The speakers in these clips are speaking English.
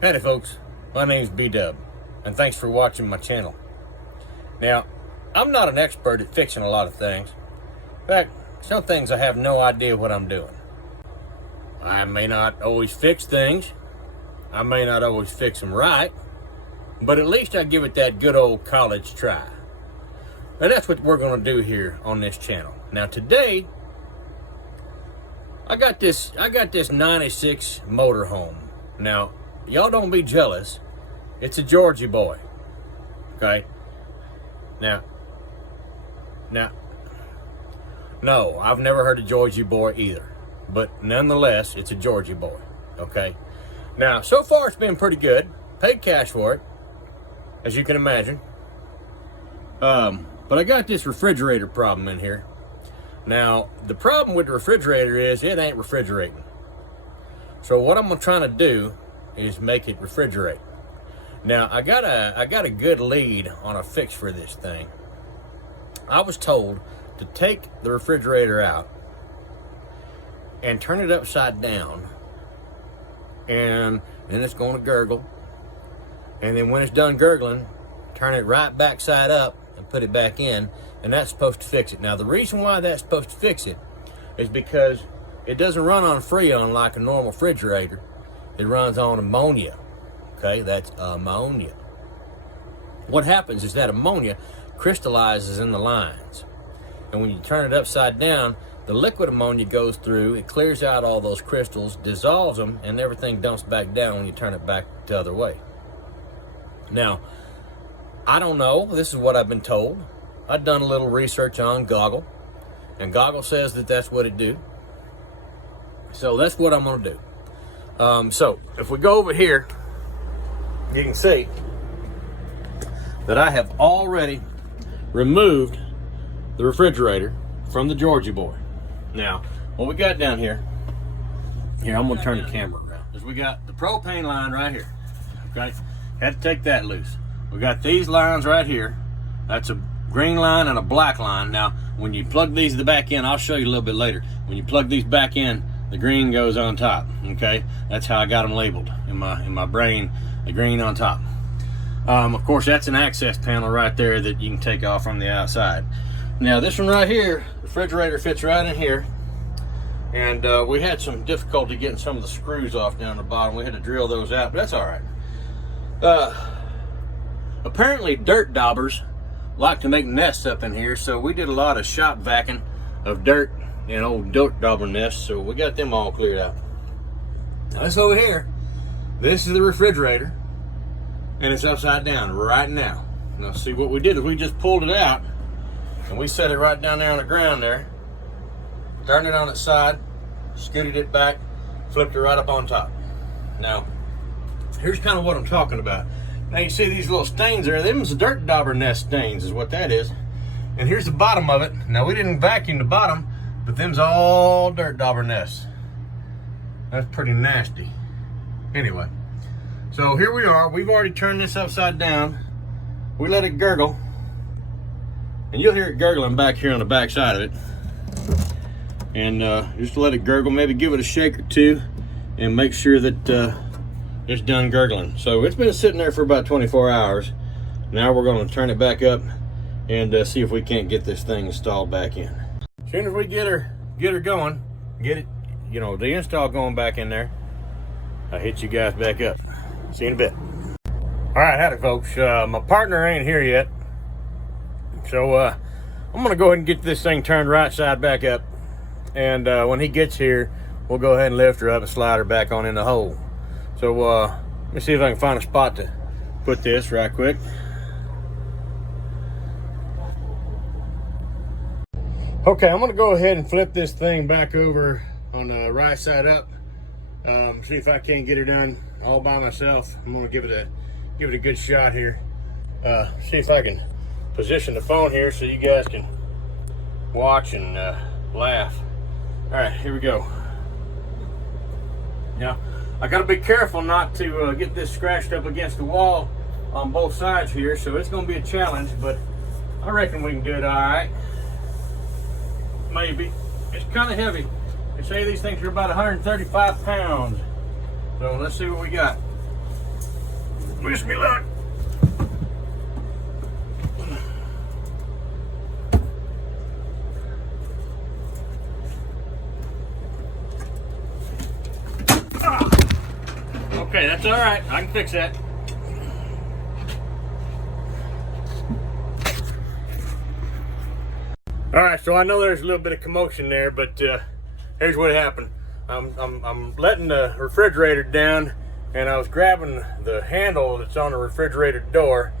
Howdy folks, my name's B-Dup, and thanks for watching my channel. Now, I'm not an expert at fixing a lot of things. In fact, some things I have no idea what I'm doing. I may not always fix things, I may not always fix them right, but at least I give it that good old college try. And that's what we're going to do here on this channel. Now today, I got this 96 motorhome. Now, y'all don't be jealous. It's a Georgie boy. Okay? Now, no, I've never heard of Georgie boy either. But nonetheless, it's a Georgie boy. Okay? Now, so far it's been pretty good. Paid cash for it, as you can imagine. But I got this refrigerator problem in here. Now, the problem with the refrigerator is it ain't refrigerating. So what I'm trying to do is make it refrigerate. Now, I got a good lead on a fix for this thing. I was told to take the refrigerator out and turn it upside down, and then it's going to gurgle. And then when it's done gurgling, turn it right back side up and put it back in, and that's supposed to fix it. Now, the reason why that's supposed to fix it is because it doesn't run on Freon like a normal refrigerator. It runs on ammonia. Okay, that's ammonia. What happens is that ammonia crystallizes in the lines. And when you turn it upside down, the liquid ammonia goes through, it clears out all those crystals, dissolves them, and everything dumps back down when you turn it back the other way. Now, I don't know. This is what I've been told. I've done a little research on Goggle, and Goggle says that that's what it do. So that's what I'm going to do. So if we go over here, you can see that I have already removed the refrigerator from the Georgie boy. Now, what we got down here, I'm going to turn the camera around, is we got the propane line right here. Okay, had to take that loose. We got these lines right here. That's a green line and a black line. Now, when you plug these to the back in, I'll show you a little bit later. When you plug these back in, the green goes on top. Okay, that's how I got them labeled in my brain. The green on top. Of course, that's an access panel right there that you can take off from the outside. Now, this one right here, refrigerator fits right in here, and we had some difficulty getting some of the screws off down the bottom. We had to drill those out, but that's all right. Apparently, dirt daubers like to make nests up in here, so we did a lot of shop vacuuming of dirt and old dirt dauber nests, so we got them all cleared out. Now, this over here, this is the refrigerator, and it's upside down right now. Now, see, what we did is we just pulled it out, and we set it right down there on the ground there, turned it on its side, scooted it back, flipped it right up on top. Now, here's kind of what I'm talking about. Now, you see these little stains there, them's the dirt dauber nest stains is what that is. And here's the bottom of it. Now, we didn't vacuum the bottom, but them's all dirt dauber nests. That's pretty nasty. Anyway, so here we are. We've already turned this upside down. We let it gurgle, and you'll hear it gurgling back here on the back side of it. And just let it gurgle, maybe give it a shake or two, and make sure that it's done gurgling. So it's been sitting there for about 24 hours. Now we're going to turn it back up and see if we can't get this thing installed back in. As soon as we get her going, get it, the install going back in there, I'll hit you guys back up. See you in a bit. All right, howdy folks. My partner ain't here yet, so I'm gonna go ahead and get this thing turned right side back up, and when he gets here, we'll go ahead and lift her up and slide her back on in the hole. So let me see if I can find a spot to put this right quick. Okay, I'm gonna go ahead and flip this thing back over on the right side up. See if I can't get her done all by myself. I'm gonna give it a good shot here. See if I can position the phone here so you guys can watch and laugh. All right, here we go. Now, I gotta be careful not to get this scratched up against the wall on both sides here, so it's gonna be a challenge, but I reckon we can do it all right. Maybe. It's kind of heavy. They say these things are about 135 pounds. So let's see what we got. Wish me luck. Okay, that's all right. I can fix that. All right, so I know there's a little bit of commotion there, but here's what happened. I'm letting the refrigerator down, and I was grabbing the handle that's on the refrigerator door,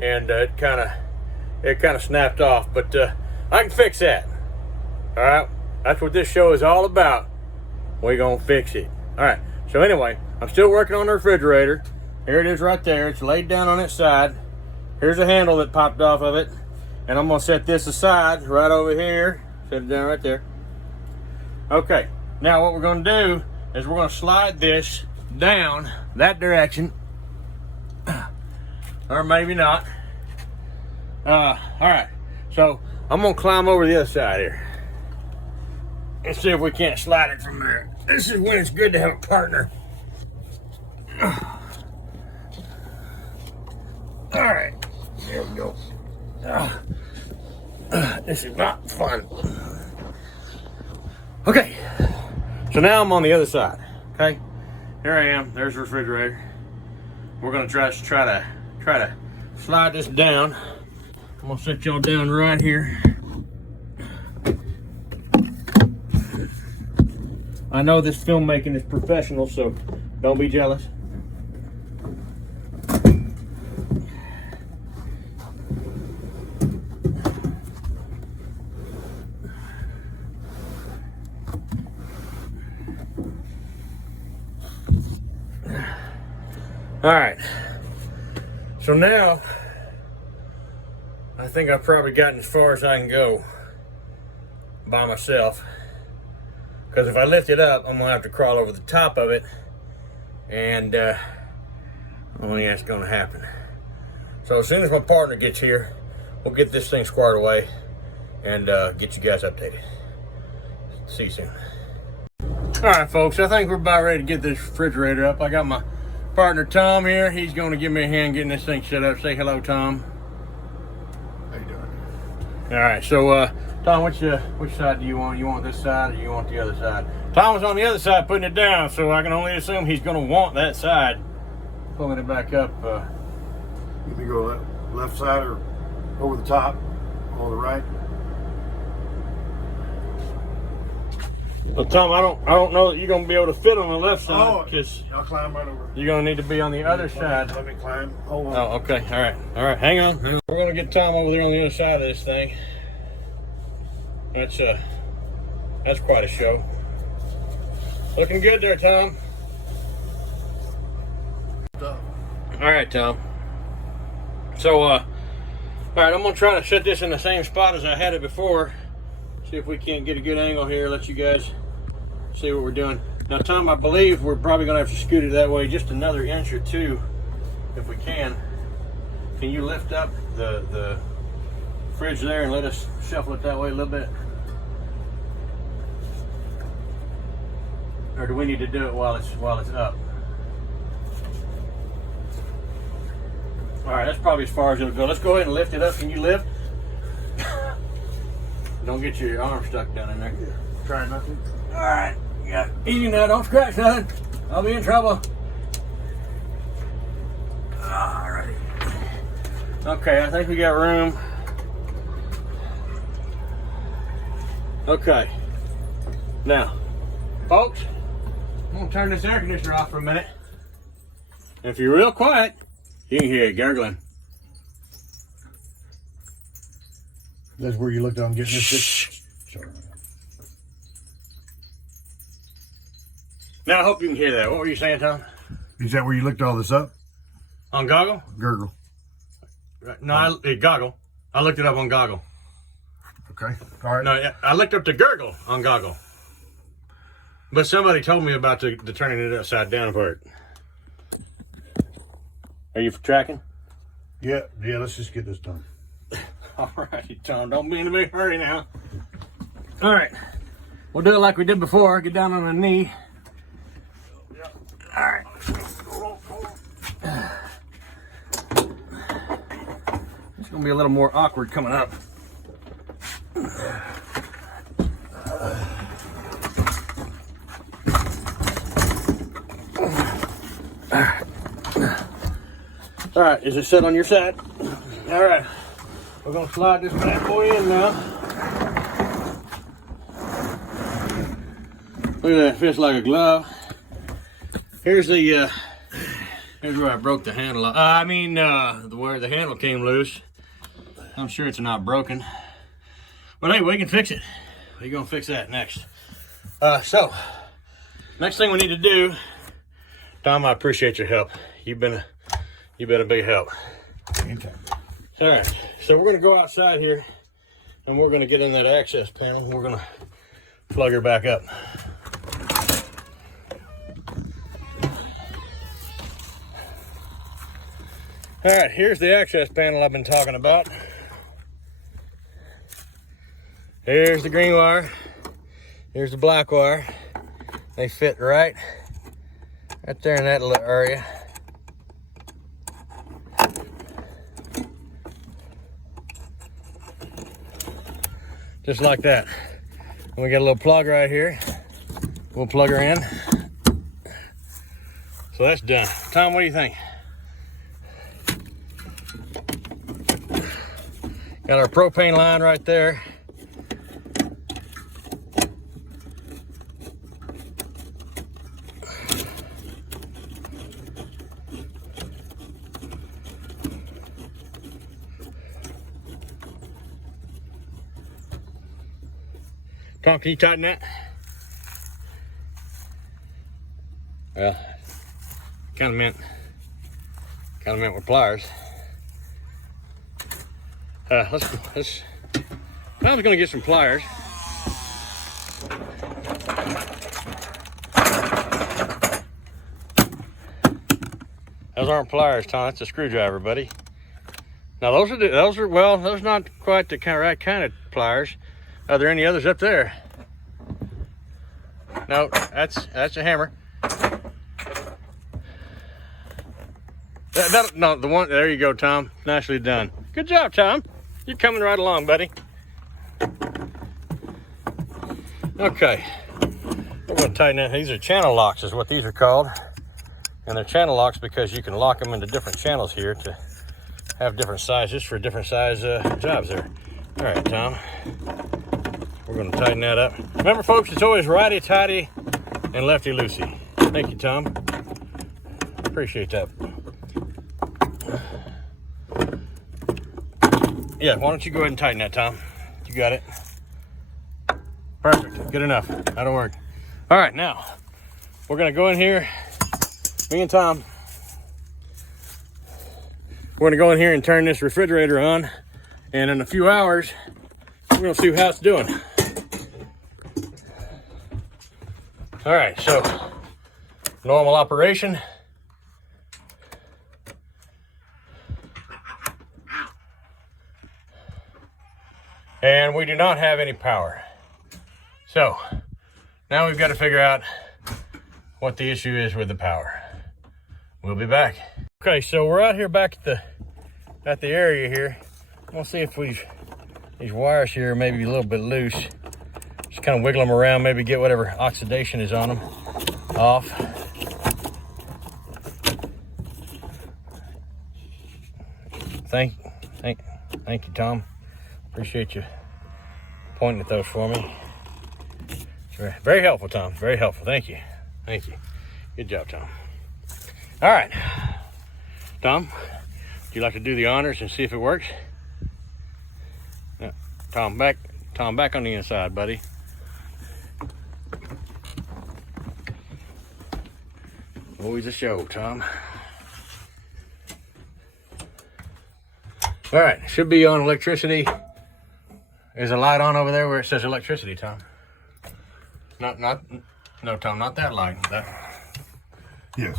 and it kind of snapped off. But I can fix that. All right, that's what this show is all about. We're gonna fix it. All right. So anyway, I'm still working on the refrigerator. Here it is right there. It's laid down on its side. Here's a handle that popped off of it. And I'm gonna set this aside right over here. Set it down right there. Okay, now what we're gonna do is we're gonna slide this down that direction. Or maybe not. All right, so I'm gonna climb over the other side here and see if we can't slide it from there. This is when it's good to have a partner. All right, there we go. This is not fun. Okay, so now I'm on the other side. Okay, here I am. There's the refrigerator. We're gonna try to slide this down. I'm gonna set y'all down right here. I know this filmmaking is professional, so don't be jealous. All right, so now I think I've probably gotten as far as I can go by myself, because if I lift it up, I'm gonna have to crawl over the top of it, and I don't think that's gonna happen. So as soon as my partner gets here, we'll get this thing squared away and get you guys updated. See you soon. All right, folks, I think we're about ready to get this refrigerator up. I got my partner Tom here. He's going to give me a hand getting this thing set up. Say hello, Tom. How you doing? All right, so Tom, which side do you want? You want this side or you want the other side? Tom was on the other side putting it down, so I can only assume he's going to want that side. Pulling it back up. You can go left side or over the top, on the right. Well, Tom, I don't know that you're going to be able to fit on the left side, because I'll climb right over. you're going to need to be on the other side. Let me climb. Hold on. Oh, okay. All right. Hang on. We're going to get Tom over there on the other side of this thing. That's quite a show. Looking good there, Tom. All right, Tom. So, all right, I'm going to try to set this in the same spot as I had it before. See if we can't get a good angle here, let you guys see what we're doing. Now, Tom, I believe we're probably gonna have to scoot it that way just another inch or two, if we can. Can you lift up the fridge there and let us shuffle it that way a little bit? Or do we need to do it while it's up? All right, that's probably as far as it'll go. Let's go ahead and lift it up. Can you lift? Don't get your arm stuck down in there. Yeah. Try not to. All right, yeah. Easy now, don't scratch nothing. I'll be in trouble. All right. Okay, I think we got room. Okay. Now, folks, I'm gonna turn this air conditioner off for a minute. And if you're real quiet, you can hear it gurgling. That's where you looked on getting this fixed. Sorry. Now I hope you can hear that. What were you saying, Tom? Is that where you looked all this up? On Goggle? Gurgle. No, Goggle. I looked it up on Goggle. Okay. All right. No, I looked up the gurgle on Goggle. But somebody told me about the turning it upside down part. Are you tracking? Yeah. Let's just get this done. All right, Tom. Don't be in a big hurry now. All right. We'll do it like we did before. Get down on a knee. All right. gonna be a little more awkward coming up. All right, is it set on your side? All right, we're gonna slide this bad boy in now. Look at that, it fits like a glove. Here's the, here's where I broke the handle off. Where the handle came loose. I'm sure it's not broken. But hey, we can fix it. We're gonna fix that next. So, next thing we need to do, Tom, I appreciate your help. You've been a big help. Okay. All right, so we're gonna go outside here and we're gonna get in that access panel and we're gonna plug her back up. All right, here's the access panel I've been talking about. Here's the green wire. Here's the black wire. They fit right there in that little area. Just like that. And we got a little plug right here. We'll plug her in. So that's done. Tom, what do you think? Got our propane line right there. Tom, can you tighten that? Well, kind of meant with pliers. I was gonna get some pliers. Those aren't pliers, Tom. That's a screwdriver, buddy. Now those are not quite the right kind of pliers. Are there any others up there? No, that's a hammer. No, the one. There you go, Tom. Nicely done. Good job, Tom. You're coming right along, buddy. Okay, we're going to tighten that. These are channel locks, is what these are called, and they're channel locks because you can lock them into different channels here to have different sizes for different size jobs there. All right, Tom. We're going to tighten that up. Remember, folks, it's always righty-tighty and lefty-loosey. Thank you, Tom. Appreciate that. Yeah, why don't you go ahead and tighten that, Tom? You got it. Perfect. Good enough. That'll work. All right, now, we're going to go in here, me and Tom. We're going to go in here and turn this refrigerator on, and in a few hours, we're going to see how it's doing. All right, so normal operation. And we do not have any power. So now we've got to figure out what the issue is with the power. We'll be back. Okay, so we're out here back at the area here. We'll see if these wires here may be a little bit loose. Just kind of wiggle them around, maybe get whatever oxidation is on them off. Thank you, Tom. Appreciate you pointing at those for me. Very helpful, Tom. Very helpful. Thank you. Thank you. Good job, Tom. All right. Tom, would you like to do the honors and see if it works? Yeah. Tom, back on the inside, buddy. Always a show, Tom. All right, should be on electricity. There's a light on over there where it says electricity, Tom. No, Tom, not that light. Yes,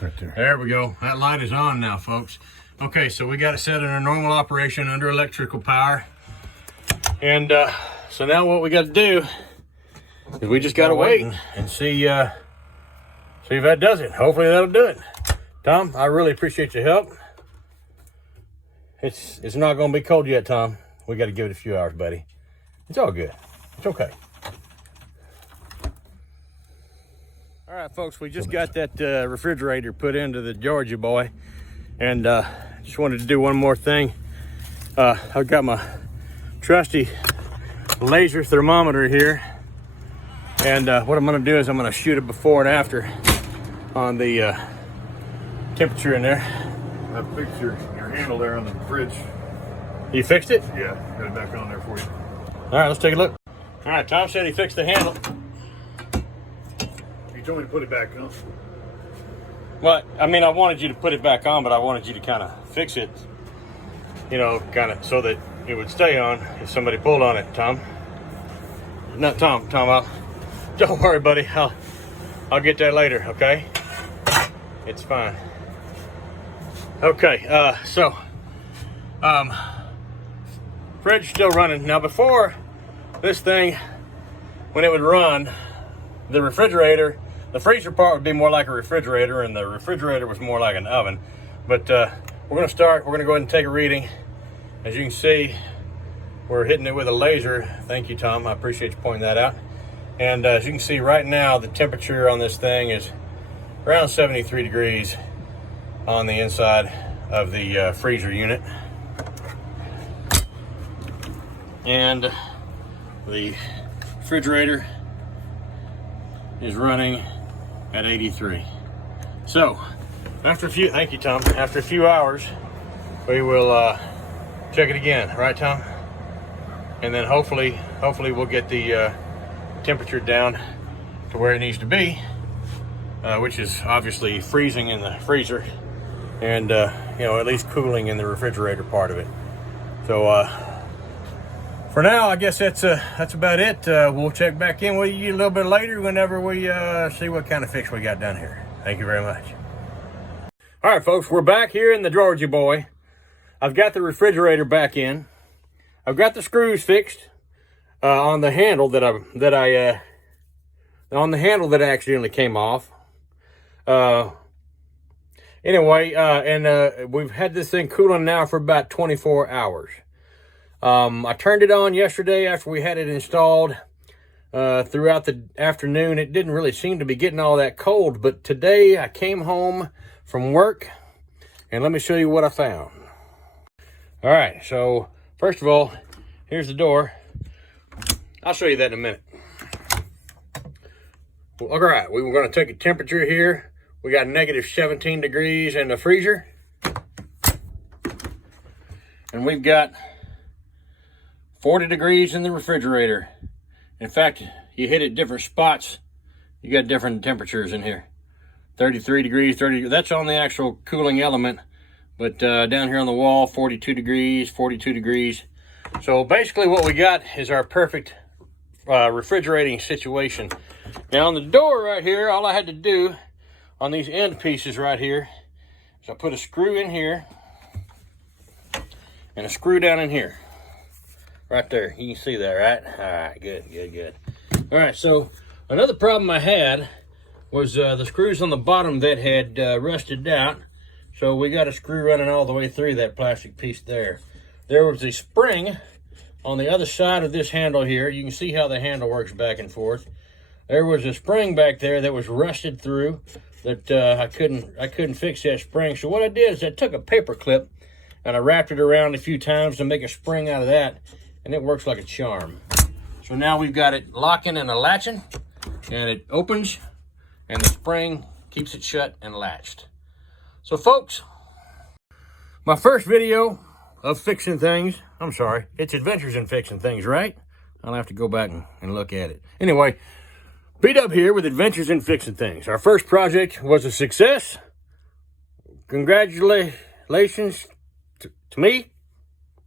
right there. There we go. That light is on now, folks. Okay, so we got it set in a normal operation under electrical power. And so now what we got to do is we just got to wait and see if that does it. Hopefully that'll do it. Tom, I really appreciate your help. It's not gonna be cold yet, Tom. We got to give it a few hours, buddy. It's all good. It's okay. All right, folks, we just got that refrigerator put into the Georgia boy, and just wanted to do one more thing. I've got my trusty laser thermometer here, and what I'm gonna do is I'm gonna shoot it before and after on the temperature in there. I fixed your handle there on the fridge. You fixed it? Yeah, got it back on there for you. All right, let's take a look. All right, Tom said he fixed the handle. He told me to put it back on. Well, I mean, I wanted you to put it back on, but I wanted you to kind of fix it, you know, kind of so that it would stay on if somebody pulled on it, Tom. Not Tom, don't worry, buddy. I'll get that later, okay? It's fine. Okay, fridge still running. Now before this thing, when it would run, the refrigerator, the freezer part would be more like a refrigerator and the refrigerator was more like an oven. But we're gonna go ahead and take a reading. As you can see, we're hitting it with a laser. Thank you, Tom, I appreciate you pointing that out. And as you can see right now, the temperature on this thing is around 73 degrees on the inside of the freezer unit. And the refrigerator is running at 83. So after a few, thank you, Tom, after a few hours, we will check it again, right, Tom? And then hopefully we'll get the temperature down to where it needs to be, which is obviously freezing in the freezer and you know, at least cooling in the refrigerator part of it. So for now, I guess that's about it. We'll check back in with you a little bit later whenever we see what kind of fix we got done here. Thank you very much. All right, folks, we're back here in the Georgia boy. I've got the refrigerator back in. I've got the screws fixed on the handle that accidentally came off. Anyway, and we've had this thing cooling now for about 24 hours. I turned it on yesterday after we had it installed. Throughout the afternoon, it didn't really seem to be getting all that cold, but today I came home from work, and let me show you what I found. All right, so first of all, here's the door. I'll show you that in a minute. Well, all right, we were going to take a temperature here. We got negative 17 degrees in the freezer. And we've got 40 degrees in the refrigerator. In fact, you hit it different spots, you got different temperatures in here. 33 degrees, 30, that's on the actual cooling element. But down here on the wall, 42 degrees, 42 degrees. So basically what we got is our perfect refrigerating situation. Now on the door right here, all I had to do on these end pieces right here is I put a screw in here and a screw down in here. Right there, you can see that, right? All right, good. All right, so another problem I had was the screws on the bottom that had rusted out. So we got a screw running all the way through that plastic piece there. There was a spring on the other side of this handle here. You can see how the handle works back and forth. There was a spring back there that was rusted through that I couldn't fix that spring. So what I did is I took a paper clip and I wrapped it around a few times to make a spring out of that, and it works like a charm. So now we've got it locking and a latching, and it opens, and the spring keeps it shut and latched. So folks, my first video of fixing things, I'm sorry, it's Adventures in Fixing Things, right? I'll have to go back and look at it. Anyway, B-Dup here with Adventures in Fixing Things. Our first project was a success. Congratulations to me.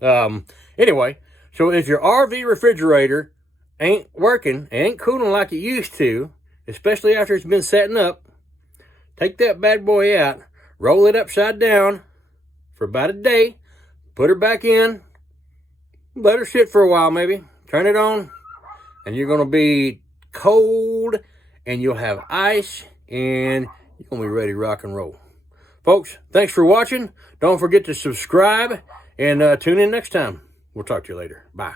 Anyway, so if your RV refrigerator ain't working, ain't cooling like it used to, especially after it's been setting up, take that bad boy out, roll it upside down for about a day, put her back in, let her sit for a while maybe, turn it on, and you're going to be cold, and you'll have ice, and you're going to be ready to rock and roll. Folks, thanks for watching. Don't forget to subscribe And tune in next time. We'll talk to you later. Bye.